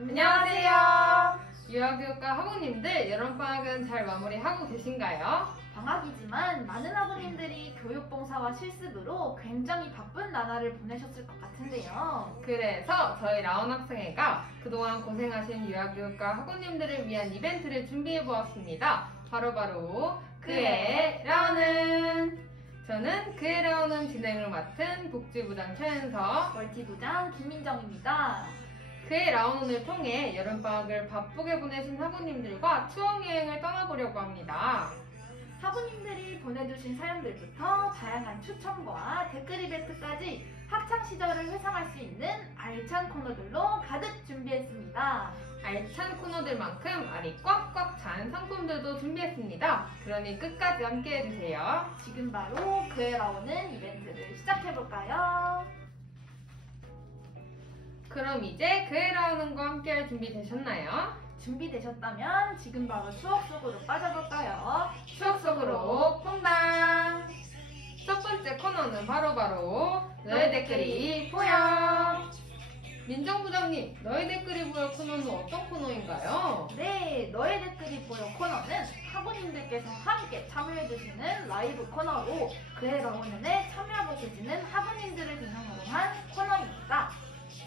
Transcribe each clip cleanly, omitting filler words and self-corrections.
안녕하세요. 유아교육과 학우님들 여름방학은 잘 마무리하고 계신가요? 방학이지만 많은 학우님들이 교육봉사와 실습으로 굉장히 바쁜 나날을 보내셨을 것 같은데요. 그래서 저희 라온 학생회가 그동안 고생하신 유아교육과 학우님들을 위한 이벤트를 준비해보았습니다. 바로 그의 라온은! 저는 그의 라온은 진행을 맡은 복지부장 최은서, 멀티부장 김민정입니다. 그의 라온을 통해 여름방학을 바쁘게 보내신 학우님들과 추억여행을 떠나보려고 합니다. 학우님들이 보내주신 사연들부터 다양한 추천과 댓글 이벤트까지 학창시절을 회상할 수 있는 알찬 코너들로 가득 준비했습니다. 알찬 코너들만큼 알이 꽉꽉 찬 상품들도 준비했습니다. 그러니 끝까지 함께 해주세요. 지금 바로 그에 나오는 이벤트를 시작해볼까요? 그럼 이제 그에 나오는 거 함께 할 준비 되셨나요? 준비되셨다면 지금 바로 추억 속으로 빠져볼까요? 추억 속으로 퐁당! 첫 번째 코너는 바로 너의 댓글이 보여! 민정부장님, 너의 댓글이 보여 코너는 어떤 코너인가요? 네, 너의 댓글이 보여 코너는 학우님들께서 함께 참여해주시는 라이브 코너로 그의 라온에 참여하고 계시는 학우님들을 대상으로 한 코너입니다.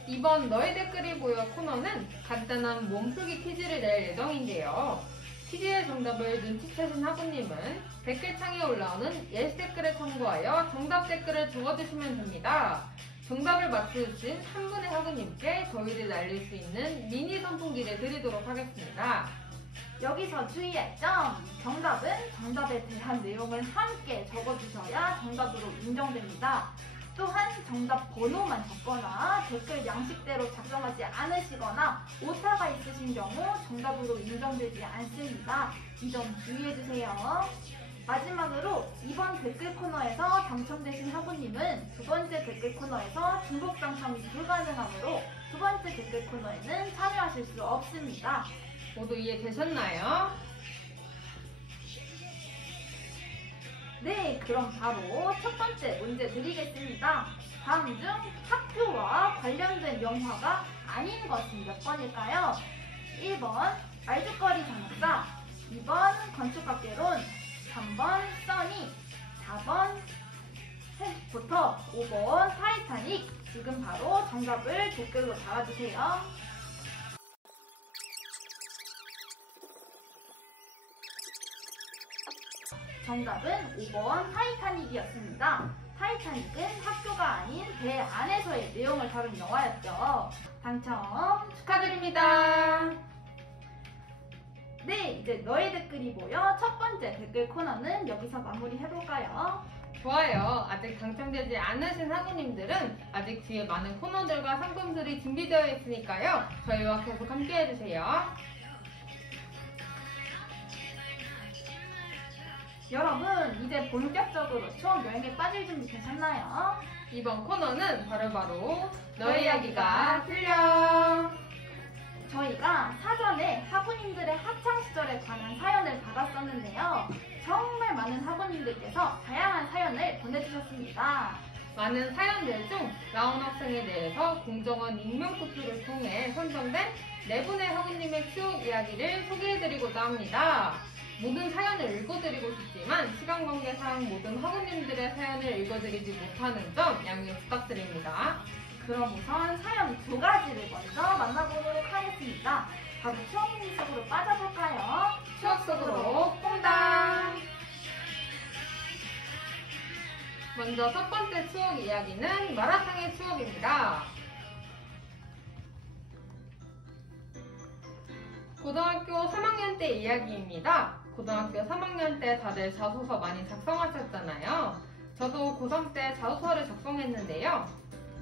이번 너의 댓글이 보여 코너는 간단한 몸풀기 퀴즈를 낼 예정인데요. 퀴즈의 정답을 눈치채신 학우님은 댓글창에 올라오는 예시 댓글에 참고하여 정답 댓글을 적어주시면 됩니다. 정답을 맞춰주신 한 분의 학우님께 저희를 날릴 수 있는 미니 선풍기를 드리도록 하겠습니다. 여기서 주의할 점! 정답은 정답에 대한 내용을 함께 적어주셔야 정답으로 인정됩니다. 또한 정답 번호만 적거나 댓글 양식대로 작성하지 않으시거나 오타가 있으신 경우 정답으로 인정되지 않습니다. 이 점 주의해주세요. 마지막으로 이번 댓글 코너에서 당첨되신 학우님은 두 번째 댓글 코너에서 중복 당첨이 불가능하므로 두 번째 댓글 코너에는 참여하실 수 없습니다. 모두 이해되셨나요? 네, 그럼 바로 첫 번째 문제 드리겠습니다. 다음 중 학교와 관련된 명화가 아닌 것은 몇 번일까요? 1번 말죽거리 장사, 2번 건축학개론, 3번 써니, 4번 해리포터, 5번 타이타닉. 지금 바로 정답을 댓글로 달아주세요. 정답은 5번 타이타닉이었습니다. 타이타닉은 학교가 아닌 배 안에서의 내용을 다룬 영화였죠. 당첨 축하드립니다. 네, 이제 너의 댓글이 보여 첫 번째 댓글 코너는 여기서 마무리해볼까요? 좋아요. 아직 당첨되지 않으신 학우님들은 아직 뒤에 많은 코너들과 상품들이 준비되어 있으니까요. 저희와 계속 함께 해주세요. 여러분, 이제 본격적으로 추억 여행에 빠질 준비 되셨나요? 이번 코너는 바로 너의 이야기가 들려! 저희가 사전에 학우님들의 학창시절에 관한 사연을 받았었는데요. 정말 많은 학우님들께서 다양한 사연을 보내주셨습니다. 많은 사연들 중 라온 학생에 대해서 공정한 익명 투표를 통해 선정된 4분의 학우님의 추억 이야기를 소개해드리고자 합니다. 모든 사연을 읽어드리고 싶지만 시간 관계상 모든 학우님들의 사연을 읽어드리지 못하는 점 양해 부탁드립니다. 그럼 우선 사연 2가지를 먼저 만나보도록 하겠습니다. 바로 추억 속으로 빠져볼까요? 추억 속으로 퐁당! 먼저 첫 번째 추억 이야기는 마라탕의 추억입니다. 고등학교 3학년 때 이야기입니다. 고등학교 3학년 때 다들 자소서 많이 작성하셨잖아요. 저도 고3 때 자소서를 작성했는데요.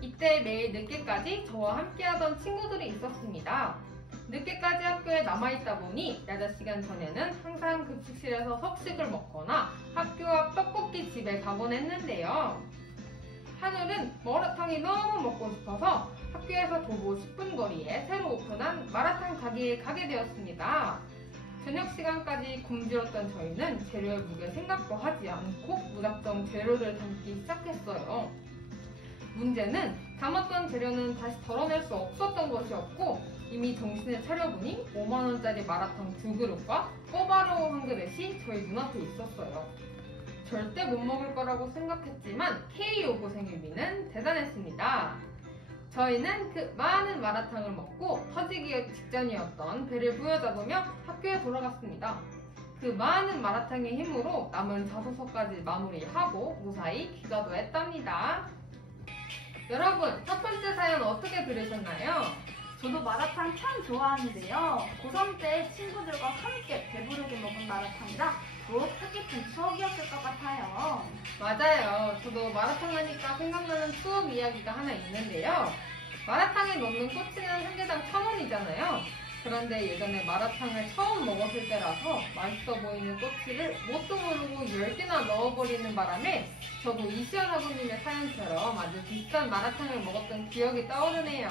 이때 매일 늦게까지 저와 함께하던 친구들이 있었습니다. 늦게까지 학교에 남아있다 보니 야자 시간 전에는 항상 급식실에서 석식을 먹거나 학교 앞 떡볶이 집에 가곤 했는데요. 하늘은 마라탕이 너무 먹고 싶어서 학교에서 도보 10분 거리에 새로 오픈한 마라탕 가게에 가게 되었습니다. 저녁 시간까지 굶주렸던 저희는 재료의 무게 생각도 하지 않고 무작정 재료를 담기 시작했어요. 문제는 담았던 재료는 다시 덜어낼 수 없었던 것이었고 이미 정신을 차려보니 5만원짜리 마라탕 2그릇과 꼬바로우 1그릇이 저희 눈앞에 있었어요. 절대 못 먹을 거라고 생각했지만 K 고생유미는 대단했습니다. 저희는 그 많은 마라탕을 먹고 터지기 직전이었던 배를 부여잡으며 학교에 돌아갔습니다. 그 많은 마라탕의 힘으로 남은 자소서까지 마무리하고 무사히 귀가도 했답니다. 여러분, 첫 번째 사연 어떻게 들으셨나요? 저도 마라탕 참 좋아하는데요. 고3 때 친구들과 함께 배부르게 먹은 마라탕이라 더욱 뜻깊은 추억이었을 것 같아요. 맞아요. 저도 마라탕 하니까 생각나는 추억 이야기가 하나 있는데요. 마라탕에 넣는 꼬치는 한 개당 1,000원이잖아요. 그런데 예전에 마라탕을 처음 먹었을 때라서 맛있어 보이는 꼬치를 뭣도 모르고 10개나 넣어버리는 바람에 저도 이시연 학우님의 사연처럼 아주 비싼 마라탕을 먹었던 기억이 떠오르네요.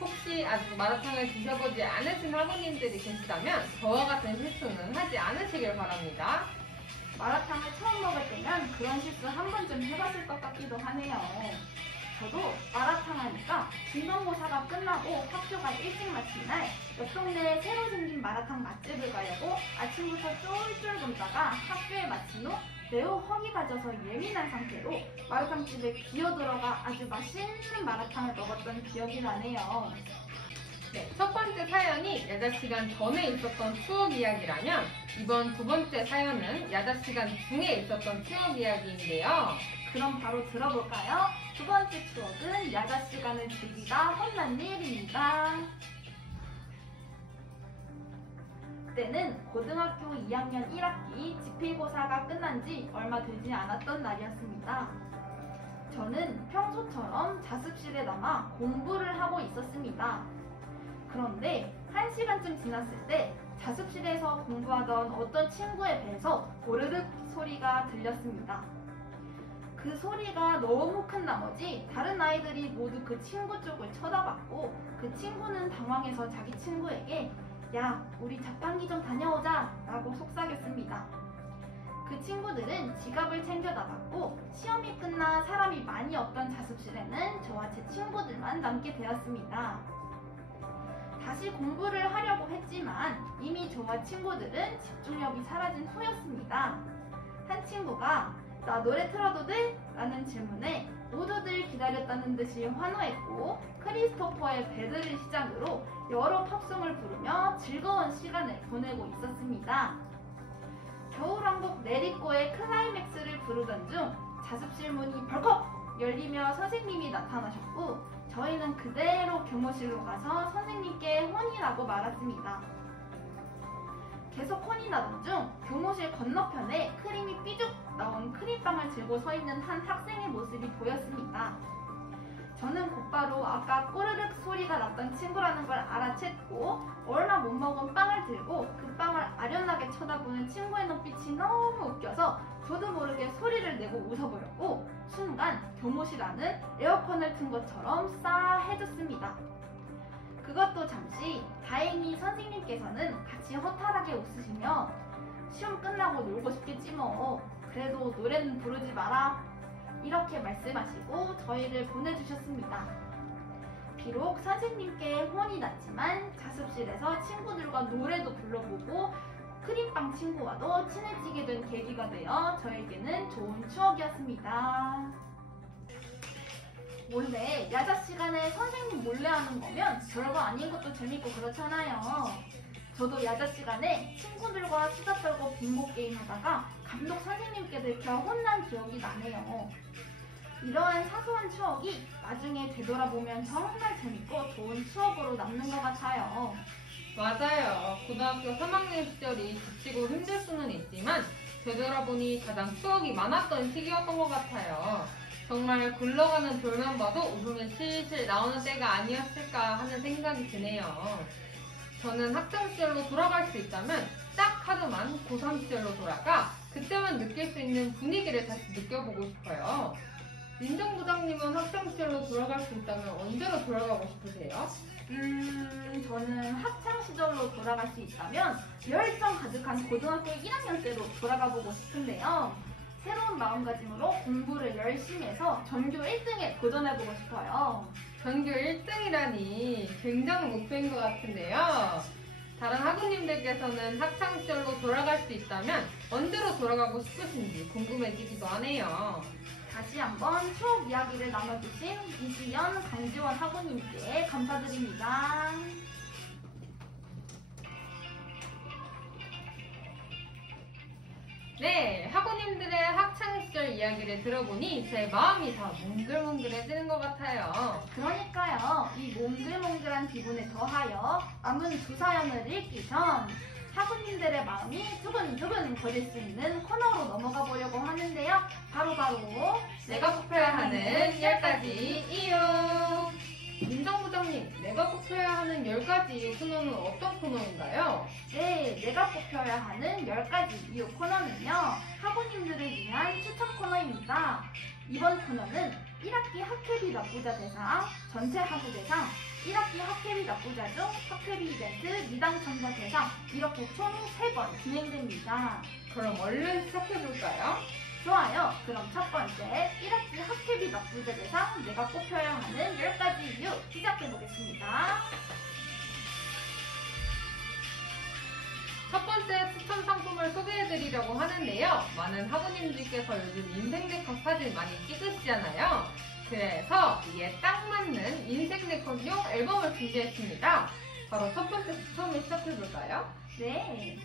혹시 아직 마라탕을 드셔보지 않으신 학우님들이 계시다면 저와 같은 실수는 하지 않으시길 바랍니다. 마라탕을 처음 먹을 때면 그런 실수 한 번쯤 해봤을 것 같기도 하네요. 저도 마라탕 하니까 중간고사가 끝나고 학교가 일찍 마친 날 옆 동네에 새로 생긴 마라탕 맛집을 가려고 아침부터 쫄쫄 굶다가 학교에 마친 후 매우 허기가 져서 예민한 상태로 마라탕집에 기어들어가 아주 맛있는 마라탕을 먹었던 기억이 나네요. 네, 첫 번째 사연이 야자시간 전에 있었던 추억 이야기라면 이번 두 번째 사연은 야자시간 중에 있었던 추억 이야기인데요. 그럼 바로 들어볼까요? 두 번째 추억은 야자시간을 즐기다 혼난 일입니다. 그때는 고등학교 2학년 1학기 지필고사가 끝난 지 얼마 되지 않았던 날이었습니다. 저는 평소처럼 자습실에 남아 공부를 하고 있었습니다. 그런데 1시간쯤 지났을 때 자습실에서 공부하던 어떤 친구의 배에서 오르륵 소리가 들렸습니다. 그 소리가 너무 큰 나머지 다른 아이들이 모두 그 친구 쪽을 쳐다봤고 그 친구는 당황해서 자기 친구에게 야, 우리 자판기 좀 다녀오자 라고 속삭였습니다. 그 친구들은 지갑을 챙겨 나갔고 시험이 끝나 사람이 많이 없던 자습실에는 저와 제 친구들만 남게 되었습니다. 다시 공부를 하려고 했지만 이미 저와 친구들은 집중력이 사라진 후였습니다. 한 친구가 나 노래 틀어도 돼? 라는 질문에 모두들 기다렸다는 듯이 환호했고 크리스토퍼의 배드를 시작으로 여러 팝송을 부르며 즐거운 시간을 보내고 있었습니다. 겨울왕국 레디꼬의 클라이맥스를 부르던 중 자습실 문이 벌컥 열리며 선생님이 나타나셨고 저희는 그대로 교무실로 가서 선생님께 혼이 나고 말았습니다. 계속 혼이 나던 중 교무실 건너편에 크림이 삐죽 나온 크림빵을 들고 서 있는 한 학생의 모습이 보였습니다. 저는 곧바로 아까 꼬르륵 소리가 났던 친구라는 걸 알아챘고 얼마 못 먹은 빵을 들고 그 빵을 아련하게 쳐다보는 친구의 눈빛이 너무 웃겨서 저도 모르게 소리를 내고 웃어버렸고 순간 교무실 안은 에어컨을 튼 것처럼 싸해졌습니다. 그것도 잠시 다행히 선생님께서는 같이 허탈하게 웃으시며 시험 끝나고 놀고 싶겠지 뭐 그래도 노래는 부르지 마라 이렇게 말씀하시고 저희를 보내주셨습니다. 비록 선생님께 혼이 났지만 자습실에서 친구들과 노래도 불러보고 크림빵 친구와도 친해지게 된 계기가 되어 저에게는 좋은 추억이었습니다. 원래 야자 시간에 선생님 몰래 하는 거면 별거 아닌 것도 재밌고 그렇잖아요. 저도 야자 시간에 친구들과 수다 떨고 빙고 게임 하다가 감독 선생님께 들켜 혼난 기억이 나네요. 이러한 사소한 추억이 나중에 되돌아보면 정말 재밌고 좋은 추억으로 남는 것 같아요. 맞아요. 고등학교 3학년 시절이 지치고 힘들 수는 있지만 되돌아보니 가장 추억이 많았던 시기였던 것 같아요. 정말 굴러가는 돌만 봐도 웃음이 실실 나오는 때가 아니었을까 하는 생각이 드네요. 저는 학창시절로 돌아갈 수 있다면 딱 하루만 고3 시절로 돌아가 그때만 느낄 수 있는 분위기를 다시 느껴보고 싶어요. 민정부장님은 학창시절로 돌아갈 수 있다면 언제로 돌아가고 싶으세요? 저는 학창시절로 돌아갈 수 있다면 열정 가득한 고등학교 1학년 때로 돌아가 보고 싶은데요. 새로운 마음가짐으로 공부를 열심히 해서 전교 1등에 도전해보고 싶어요. 전교 1등이라니 굉장한 목표인 것 같은데요. 다른 학우님들께서는 학창시절로 돌아갈 수 있다면 언제로 돌아가고 싶으신지 궁금해지기도 하네요. 다시 한번 추억 이야기를 나눠주신 이수연, 강지원 학우님께 감사드립니다. 네, 학우님들의 학창시절 이야기를 들어보니 제 마음이 다 몽글몽글해지는 것 같아요. 그러니까요, 이 몽글몽글한 기분에 더하여 남은 두 사연을 읽기 전 학우님들의 마음이 두근두근 거릴 수 있는 코너로 넘어가 보려고 하는데요. 바로 내가 뽑혀야 하는 10가지 이유. 민정부장님, 내가 뽑혀야 하는 10가지 이유 코너는 어떤 코너인가요? 네, 내가 뽑혀야 하는 10가지 이유 코너는요, 학우님들을 위한 추천 코너입니다. 이번 코너는 1학기 학회비 납부자 대상, 전체 학우 대상, 1학기 학회비 납부자 중 학회비 이벤트 미당 참가 대상, 이렇게 총 3번 진행됩니다. 그럼 얼른 시작해볼까요? 좋아요. 그럼 첫 번째 1학기 학회비 납부자 대상 내가 뽑혀야 하는 10가지 이유 시작해보겠습니다. 첫 번째 추천 상품을 소개해드리려고 하는데요. 많은 학우님들께서 요즘 인생 네컷 사진 많이 찍으시잖아요. 그래서 이에 딱 맞는 인생 네컷용 앨범을 준비했습니다. 바로 첫 번째 추천을 시작해볼까요? 네.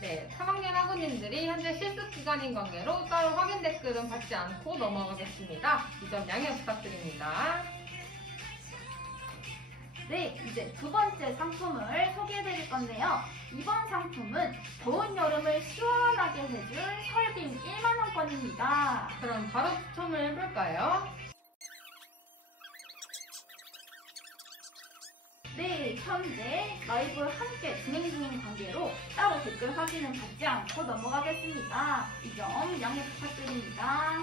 네, 3학년 학우님들이 현재 실습 기간인 관계로 따로 확인 댓글은 받지 않고 넘어가겠습니다. 이 점 양해 부탁드립니다. 네, 이제 두 번째 상품을 소개해드릴 건데요. 이번 상품은 더운 여름을 시원하게 해줄 설빙 1만원권입니다. 그럼 바로 추첨을 해볼까요? 네, 현재 라이브 함께 진행 중인 관계로 따로 댓글 확인은 받지 않고 넘어가겠습니다. 이 점 양해 부탁드립니다.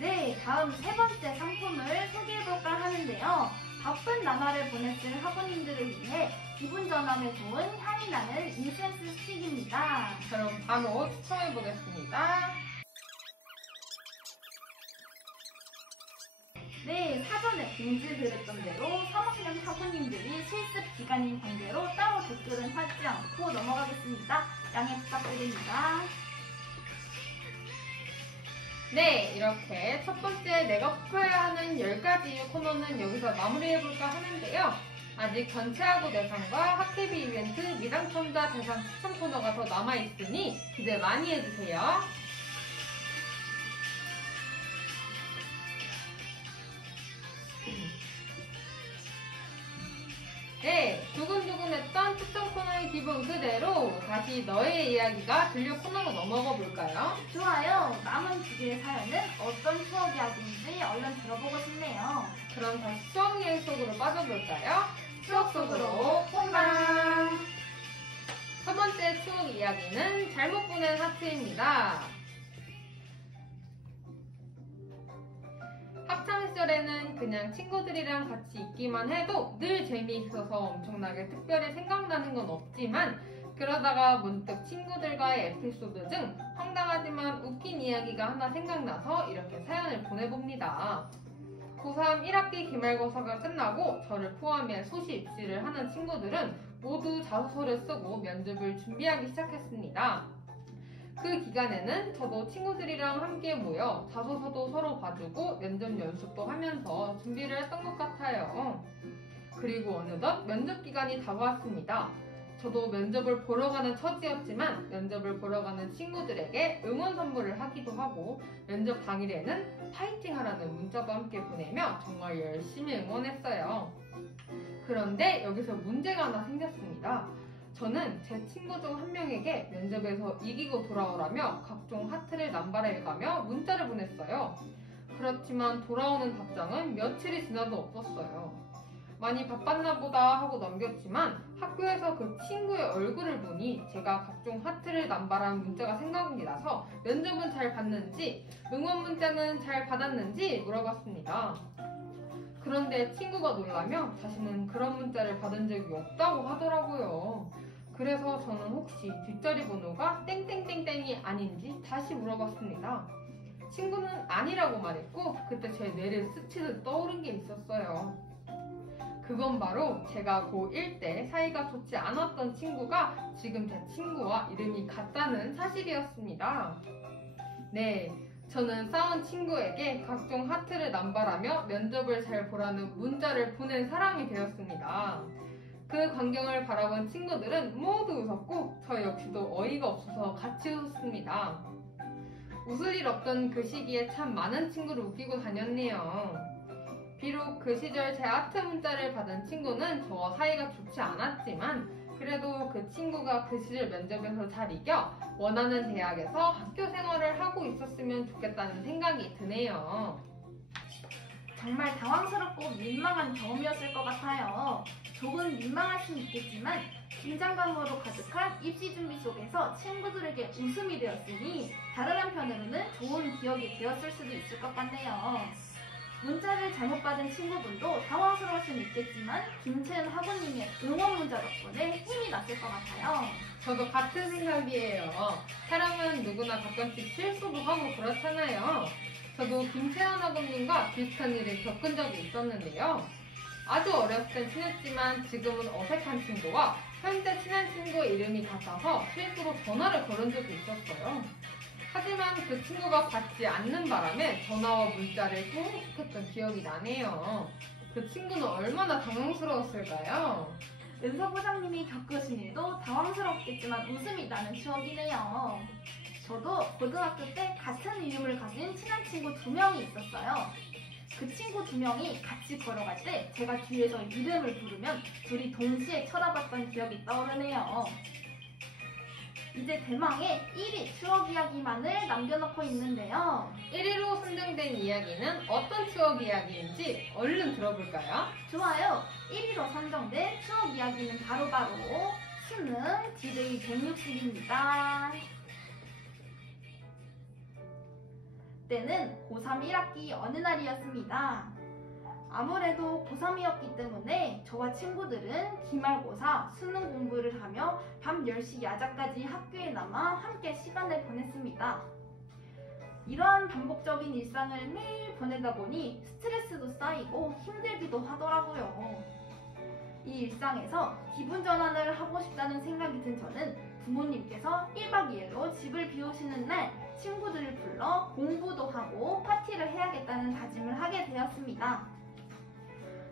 네, 다음 세 번째 상품을 소개해볼까 하는데요. 바쁜 나날을 보냈을 학우님들을 위해 기분 전환에 좋은 향이 나는 인센스 스틱입니다. 그럼 바로 추첨해보겠습니다. 네, 사전에 공지드렸던 대로 3학년 학우님들이 실습 기간인 관계로 따로 댓글은 하지 않고 넘어가겠습니다. 양해 부탁드립니다. 네, 이렇게 첫 번째 내가 뽑혀야 하는 10가지 이유 코너는 여기서 마무리해볼까 하는데요. 아직 전체 학우 대상과 학회비 이벤트 미당첨자 대상 추천 코너가 더 남아있으니 기대 많이 해주세요. 네, 두근두근했던 추천 코너의 기분 그대로 다시 너의 이야기가 들려 코너로 넘어가 볼까요? 좋아요. 남은 두 개의 사연은 어떤 추억 이야기인지 얼른 들어보고 싶네요. 그럼 다시 추억 이야기 속으로 빠져볼까요? 추억 속으로 뽕방! 첫 번째 추억 이야기는 잘못 보낸 하트입니다. 학창시절에는 그냥 친구들이랑 같이 있기만 해도 늘 재미있어서 엄청나게 특별히 생각나는 건 없지만 그러다가 문득 친구들과의 에피소드 중 황당하지만 웃긴 이야기가 하나 생각나서 이렇게 사연을 보내봅니다. 고3 1학기 기말고사가 끝나고 저를 포함해 소시 입시를 하는 친구들은 모두 자소서를 쓰고 면접을 준비하기 시작했습니다. 그 기간에는 저도 친구들이랑 함께 모여 자소서도 서로 봐주고 면접 연습도 하면서 준비를 했던 것 같아요. 그리고 어느덧 면접 기간이 다가왔습니다. 저도 면접을 보러 가는 처지였지만 면접을 보러 가는 친구들에게 응원 선물을 하기도 하고 면접 당일에는 파이팅 하라는 문자도 함께 보내며 정말 열심히 응원했어요. 그런데 여기서 문제가 하나 생겼습니다. 저는 제 친구 중 한 명에게 면접에서 이기고 돌아오라며 각종 하트를 남발해가며 문자를 보냈어요. 그렇지만 돌아오는 답장은 며칠이 지나도 없었어요. 많이 바빴나 보다 하고 넘겼지만 학교에서 그 친구의 얼굴을 보니 제가 각종 하트를 남발한 문자가 생각이 나서 면접은 잘 봤는지 응원 문자는 잘 받았는지 물어봤습니다. 그런데 친구가 놀라며 자신은 그런 문자를 받은 적이 없다고 하더라고요. 그래서 저는 혹시 뒷자리 번호가 땡땡땡땡이 아닌지 다시 물어봤습니다. 친구는 아니라고 말했고 그때 제 뇌를 스치듯 떠오른 게 있었어요. 그건 바로 제가 고1 때 사이가 좋지 않았던 친구가 지금 제 친구와 이름이 같다는 사실이었습니다. 네, 저는 싸운 친구에게 각종 하트를 남발하며 면접을 잘 보라는 문자를 보낸 사람이 되었습니다. 그 광경을 바라본 친구들은 모두 웃었고 저 역시도 어이가 없어서 같이 웃었습니다. 웃을 일 없던 그 시기에 참 많은 친구를 웃기고 다녔네요. 비록 그 시절 제 하트 문자를 받은 친구는 저와 사이가 좋지 않았지만 그래도 그 친구가 그 시절 면접에서 잘 이겨 원하는 대학에서 학교 생활을 하고 있었으면 좋겠다는 생각이 드네요. 정말 당황스럽고 민망한 경험이었을 것 같아요. 조금 민망할 수는 있겠지만 긴장감으로 가득한 입시 준비 속에서 친구들에게 웃음이 되었으니 다른 한편으로는 좋은 기억이 되었을 수도 있을 것 같네요. 문자를 잘못 받은 친구분도 당황스러울 수는 있겠지만 김채은 학우님의 응원 문자 덕분에 힘이 났을 것 같아요. 저도 같은 생각이에요. 사람은 누구나 가끔씩 실수도 하고 그렇잖아요. 저도 김채연 학우님과 비슷한 일을 겪은 적이 있었는데요. 아주 어렸을 땐 친했지만 지금은 어색한 친구와 현재 친한 친구의 이름이 같아서 실수로 전화를 걸은 적이 있었어요. 하지만 그 친구가 받지 않는 바람에 전화와 문자를 통역했던 기억이 나네요. 그 친구는 얼마나 당황스러웠을까요? 은서 부장님이 겪으신 일도 당황스럽겠지만 웃음이 나는 추억이네요. 저도 고등학교 때 같은 이름을 가진 친한 친구 2명이 있었어요. 그 친구 2명이 같이 걸어갈 때 제가 뒤에서 이름을 부르면 둘이 동시에 쳐다봤던 기억이 떠오르네요. 이제 대망의 1위 추억 이야기만을 남겨놓고 있는데요. 1위로 선정된 이야기는 어떤 추억 이야기인지 얼른 들어볼까요? 좋아요. 1위로 선정된 추억 이야기는 바로바로 수능 D-Day 160입니다. 때는 고3 1학기 어느 날이었습니다. 아무래도 고3이었기 때문에 저와 친구들은 기말고사, 수능 공부를 하며 밤 10시 야자까지 학교에 남아 함께 시간을 보냈습니다. 이러한 반복적인 일상을 매일 보내다 보니 스트레스도 쌓이고 힘들기도 하더라고요. 이 일상에서 기분 전환을 하고 싶다는 생각이 든 저는 부모님께서 1박 2일로 집을 비우시는 날 친구들을 불러 공부도 하고 파티를 해야겠다는 다짐을 하게 되었습니다.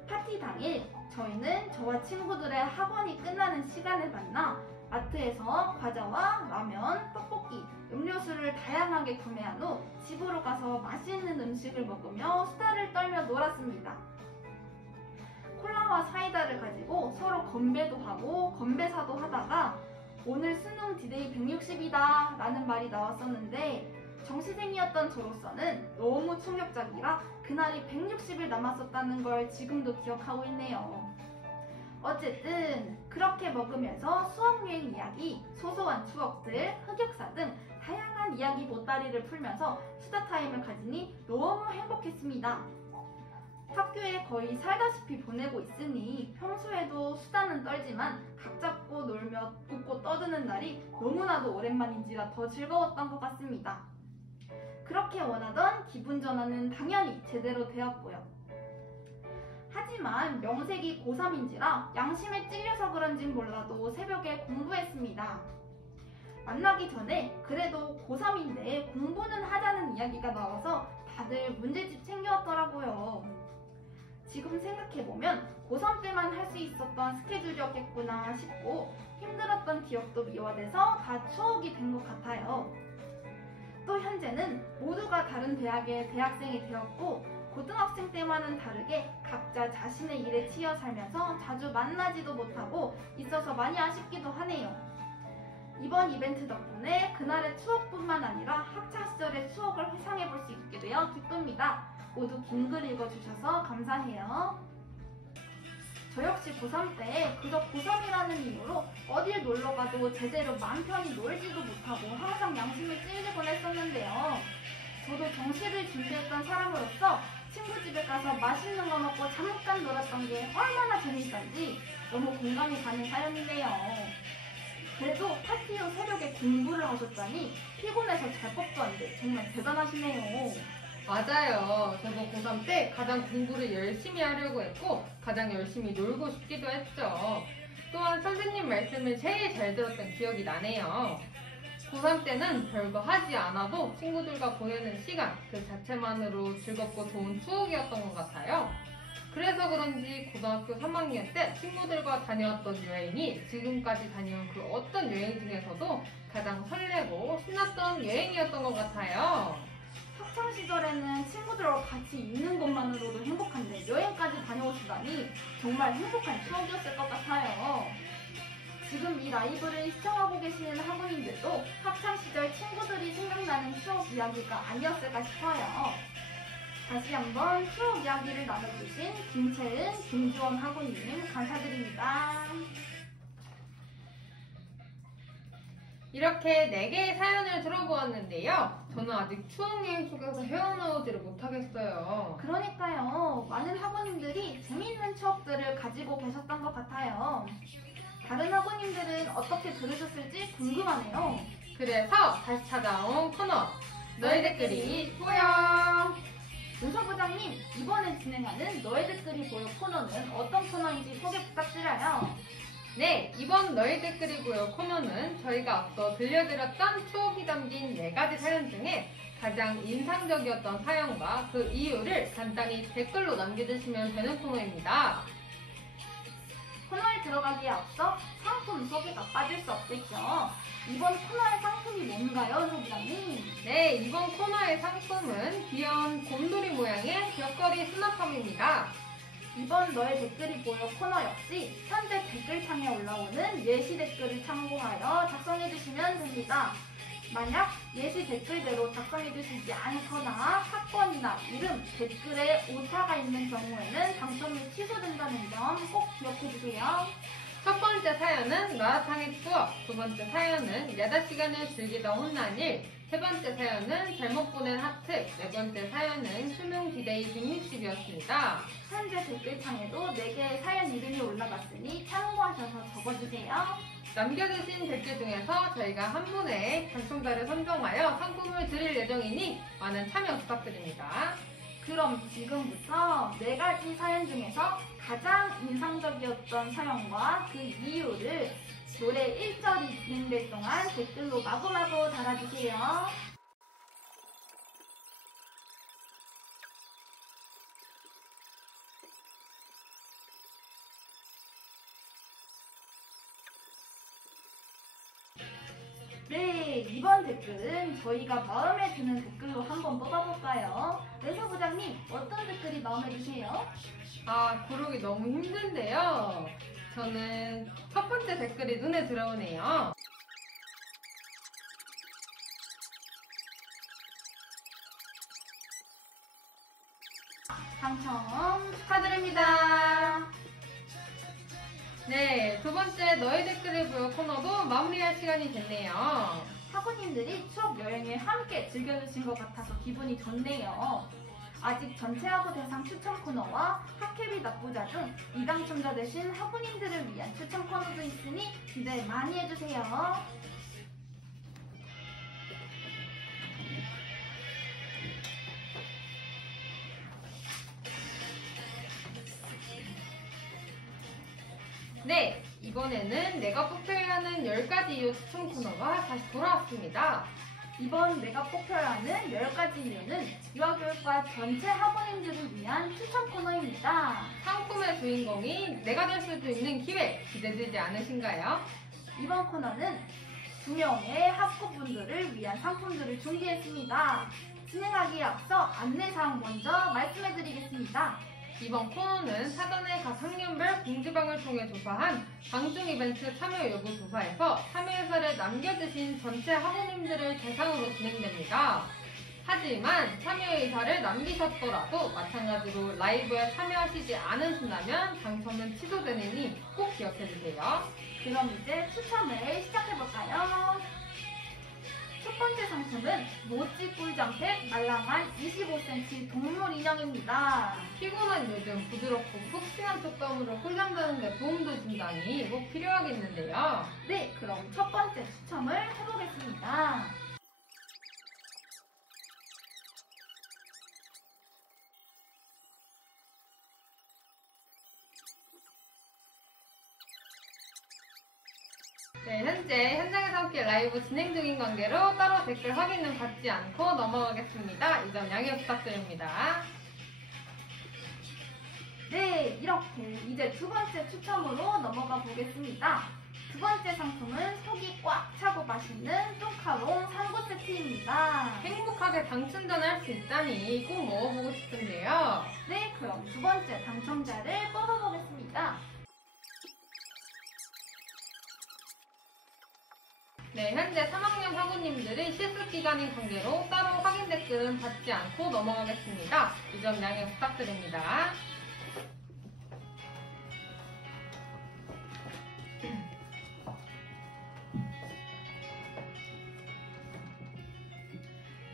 파티 당일 저희는 저와 친구들의 학원이 끝나는 시간에 만나 마트에서 과자와 라면, 떡볶이, 음료수를 다양하게 구매한 후 집으로 가서 맛있는 음식을 먹으며 수다를 떨며 놀았습니다. 콜라와 사이다를 가지고 서로 건배도 하고 건배사도 하다가 오늘 수능 D-Day 160이다 라는 말이 나왔었는데 정시생이었던 저로서는 너무 충격적이라 그날이 160일 남았었다는 걸 지금도 기억하고 있네요. 어쨌든 그렇게 먹으면서 수학여행 이야기, 소소한 추억들, 흑역사 등 다양한 이야기 보따리를 풀면서 수다 타임을 가지니 너무 행복했습니다. 학교에 거의 살다시피 보내고 있으니 평소에도 수다는 떨지만 각 잡고 놀며 웃고 떠드는 날이 너무나도 오랜만인지라 더 즐거웠던 것 같습니다. 그렇게 원하던 기분 전환은 당연히 제대로 되었고요. 하지만 명색이 고3인지라 양심에 찔려서 그런진 몰라도 새벽에 공부했습니다. 만나기 전에 그래도 고3인데 공부는 하자는 이야기가 나와서 다들 문제집 챙겨왔더라고요. 지금 생각해보면 고3 때만 할 수 있었던 스케줄이었겠구나 싶고 힘들었던 기억도 미화돼서 다 추억이 된 것 같아요. 또 현재는 모두가 다른 대학의 대학생이 되었고 고등학생 때와는 다르게 각자 자신의 일에 치여 살면서 자주 만나지도 못하고 있어서 많이 아쉽기도 하네요. 이번 이벤트 덕분에 그날의 추억뿐만 아니라 학창시절의 추억을 회상해볼 수 있게 되어 기쁩니다. 모두 긴 글 읽어주셔서 감사해요. 저 역시 고3 때 그저 고3이라는 이유로 어딜 놀러가도 제대로 마음 편히 놀지도 못하고 항상 양심에 찔리곤 했었는데요. 저도 정시를 준비했던 사람으로서 친구 집에 가서 맛있는 거 먹고 잠깐 놀았던 게 얼마나 재밌던지 너무 공감이 가는 사연인데요. 그래도 파티 후 새벽에 공부를 하셨다니 피곤해서 잘 법도 안 돼. 정말 대단하시네요. 맞아요. 저도 고3 때 가장 공부를 열심히 하려고 했고 가장 열심히 놀고 싶기도 했죠. 또한 선생님 말씀을 제일 잘 들었던 기억이 나네요. 고3 때는 별거 하지 않아도 친구들과 보내는 시간 그 자체만으로 즐겁고 좋은 추억이었던 것 같아요. 그래서 그런지 고등학교 3학년 때 친구들과 다녀왔던 여행이 지금까지 다녀온 그 어떤 여행 중에서도 가장 설레고 신났던 여행이었던 것 같아요. 학창 시절에는 친구들과 같이 있는 것만으로도 행복한데 여행까지 다녀오시다니 정말 행복한 추억이었을 것 같아요. 지금 이 라이브를 시청하고 계시는 학우님들도 학창 시절 친구들이 생각나는 추억 이야기가 아니었을까 싶어요. 다시 한번 추억 이야기를 나눠주신 김채은, 김주원 학우님 감사드립니다. 이렇게 4개의 사연을 들어보았는데요. 저는 아직 추억 여행 속에서 헤어나오지를 못하겠어요. 그러니까요. 많은 학우님들이 재미있는 추억들을 가지고 계셨던 것 같아요. 다른 학우님들은 어떻게 들으셨을지 궁금하네요. 그래서 다시 찾아온 코너 너의 댓글이 보여. 윤서 부장님, 이번에 진행하는 너의 댓글이 보여 코너는 어떤 코너인지 소개 부탁드려요. 네, 이번 너의 댓글이 보여 코너는 저희가 앞서 들려드렸던 추억이 담긴 4가지 사연 중에 가장 인상적이었던 사연과 그 이유를 간단히 댓글로 남겨주시면 되는 코너입니다. 코너에 들어가기에 앞서 상품 소개가 빠질 수 없겠죠. 이번 코너의 상품이 뭔가요, 윤서 부장님? 네, 이번 코너의 상품은 귀여운 곰돌이 모양의 벽걸이 수납함입니다. 이번 너의 댓글이 보여 코너 역시 현재 댓글창에 올라오는 예시 댓글을 참고하여 작성해주시면 됩니다. 만약 예시 댓글대로 작성해주시지 않거나 사건이나 이름, 댓글에 오차가 있는 경우에는 당첨이 취소된다는 점 꼭 기억해주세요. 첫 번째 사연은 마라탕의 추억, 두 번째 사연은 야자 시간을 즐기다 혼난 일, 세 번째 사연은 잘못 보낸 하트, 네 번째 사연은 수능 디데이 160이었습니다. 현재 댓글창에도 4개의 사연 이름이 올라갔으니 참고하셔서 적어주세요. 남겨주신 댓글 중에서 저희가 한 분의 당첨자를 선정하여 상품을 드릴 예정이니 많은 참여 부탁드립니다. 그럼 지금부터 4가지 사연 중에서 가장 인상적이었던 사연과 그 이유를 노래 1절이 진행될 동안 댓글로 마구마구 달아주세요. 네, 이번 댓글은 저희가 마음에 드는 댓글로 한번 뽑아볼까요? 윤서 부장님, 어떤 댓글이 마음에 드세요? 고르기 너무 힘든데요. 저는 첫 번째 댓글이 눈에 들어오네요. 당첨 축하드립니다. 네, 두 번째 너의 댓글을 보여 코너도 마무리할 시간이 됐네요. 학우님들이 추억 여행을 함께 즐겨주신 것 같아서 기분이 좋네요. 아직 전체 학우 대상 추천 코너와 학회비 납부자 중 이당첨자 되신 학우님들을 위한 추천 코너도 있으니 기대 많이 해주세요. 네, 이번에는 내가 뽑혀야 하는 10가지 이유 추천 코너가 다시 돌아왔습니다. 이번 내가 뽑혀야 하는 10가지 이유는 유아교육과 전체 학우님들을 위한 추천 코너입니다. 상품의 주인공이 내가 될 수도 있는 기회 기대되지 않으신가요? 이번 코너는 2명의 학우분들을 위한 상품들을 준비했습니다. 진행하기에 앞서 안내사항 먼저 말씀해드리겠습니다. 이번 코너는 사전에 각 학년별 공지방을 통해 조사한 방중 이벤트 참여 여부 조사에서 참여 의사를 남겨주신 전체 학우님들을 대상으로 진행됩니다. 하지만 참여 의사를 남기셨더라도 마찬가지로 라이브에 참여하시지 않으신다면 당첨은 취소되느니 꼭 기억해주세요. 그럼 이제 추첨을 시작해볼까요? 첫 번째 상품은 모찌 꿀잠팩 말랑한 25cm 동물 인형입니다. 피곤한 요즘 부드럽고 푹신한 촉감으로 꿀잠 자는 데 도움도 준다니 꼭 필요하겠는데요. 네, 그럼 첫 번째 추첨을 해보겠습니다. 네, 현재 현장에서 함께 라이브 진행 중인 관계로 따로 댓글 확인은 받지 않고 넘어가겠습니다. 이 점 양해 부탁드립니다. 네, 이렇게 이제 두 번째 추첨으로 넘어가 보겠습니다. 두 번째 상품은 속이 꽉 차고 맛있는 뚱카롱 3구 세트입니다. 행복하게 당첨전을 할 수 있다니 꼭 먹어보고 싶은데요. 네, 그럼 두 번째 당첨자를 뽑아보겠습니다. 네, 현재 3학년 학우님들은 실습 기간인 관계로 따로 확인 댓글은 받지 않고 넘어가겠습니다. 이 점 양해 부탁드립니다.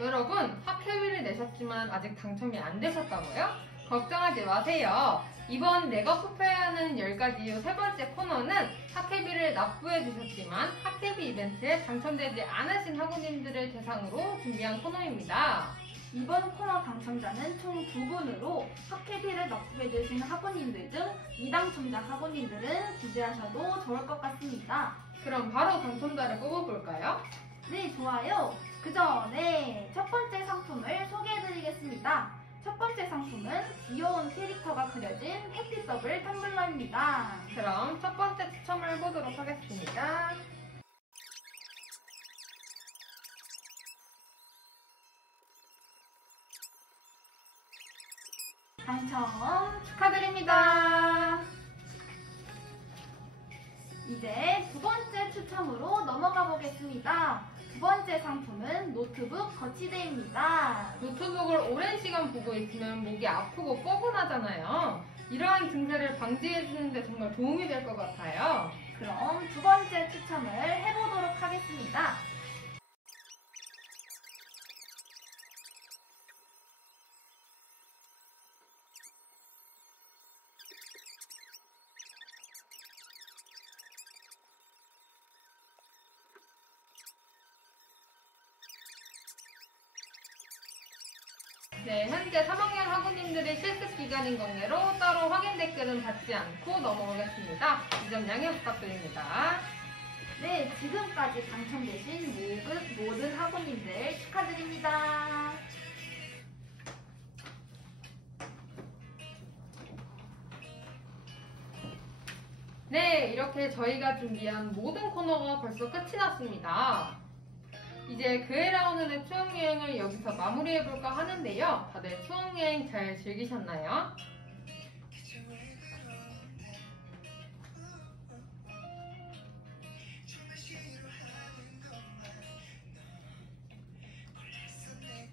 여러분, 학회비를 내셨지만 아직 당첨이 안 되셨다고요? 걱정하지 마세요. 이번 내가 뽑혀야하는 10가지 이유 세 번째 코너는 학회비를 납부해 주셨지만 학회비 이벤트에 당첨되지 않으신 학우님들을 대상으로 준비한 코너입니다. 이번 코너 당첨자는 총 2분으로 학회비를 납부해 주신 학우님들 중 미당첨자 학우님들은 기대하셔도 좋을 것 같습니다. 그럼 바로 당첨자를 뽑아볼까요? 네, 좋아요. 그 전에 첫 번째 상품을 소개해드리겠습니다. 첫 번째 상품은 귀여운 캐릭터가 그려진 해피더블 텀블러입니다. 그럼 첫 번째 추첨을 해보도록 하겠습니다. 당첨 축하드립니다. 이제 두 번째 추첨으로 넘어가 보겠습니다. 두 번째 상품은 노트북 거치대입니다. 노트북을 오랜 시간 보고 있으면 목이 아프고 뻐근하잖아요. 이러한 증세를 방지해주는데 정말 도움이 될 것 같아요. 그럼 두 번째 추첨을 해보도록 하겠습니다. 네, 현재 3학년 학우님들의 실습 기간인 관계로 따로 확인 댓글은 받지 않고 넘어가겠습니다. 이 점 양해 부탁드립니다. 네, 지금까지 당첨되신 모든 학우님들 축하드립니다. 네, 이렇게 저희가 준비한 모든 코너가 벌써 끝이 났습니다. 이제 그애라운의 추억여행을 여기서 마무리해볼까 하는데요. 다들 추억여행 잘 즐기셨나요?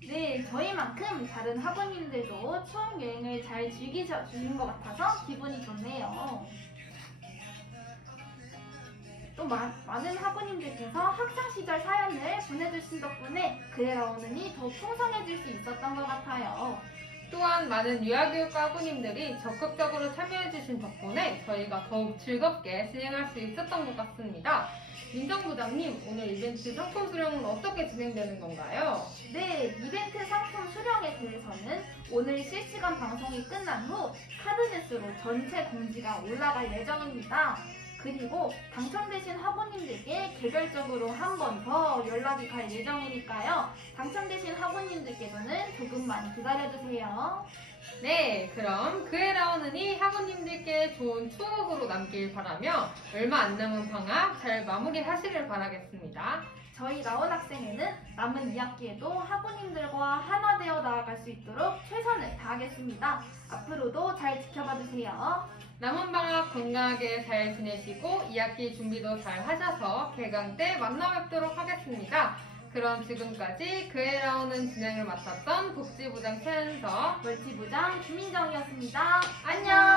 네, 저희만큼 다른 학우님들도 추억여행을 잘 즐기신 것 같아서 기분이 좋네요. 또 많은 학우님들께서 학창시절 사연을 보내주신 덕분에 그애라운이 더 풍성해질 수 있었던 것 같아요. 또한 많은 유아교육과 학우님들이 적극적으로 참여해주신 덕분에 저희가 더욱 즐겁게 진행할 수 있었던 것 같습니다. 민정부장님, 오늘 이벤트 상품 수령은 어떻게 진행되는 건가요? 네, 이벤트 상품 수령에 대해서는 오늘 실시간 방송이 끝난 후 카드뉴스로 전체 공지가 올라갈 예정입니다. 그리고 당첨되신 학우님들께 개별적으로 한 번 더 연락이 갈 예정이니까요. 당첨되신 학우님들께서는 조금만 기다려주세요. 네, 그럼 그애라운이 학우님들께 좋은 추억으로 남길 바라며 얼마 안 남은 방학 잘 마무리하시길 바라겠습니다. 저희 라온 학생회는 남은 2학기에도 학우님들과 하나 되어 나아갈 수 있도록 최선을 다하겠습니다. 앞으로도 잘 지켜봐 주세요. 남은 방학 건강하게 잘 지내시고 2학기 준비도 잘 하셔서 개강 때 만나 뵙도록 하겠습니다. 그럼 지금까지 그애라운은 진행을 맡았던 복지부장 최은서, 멀티부장 김민정이었습니다. 안녕!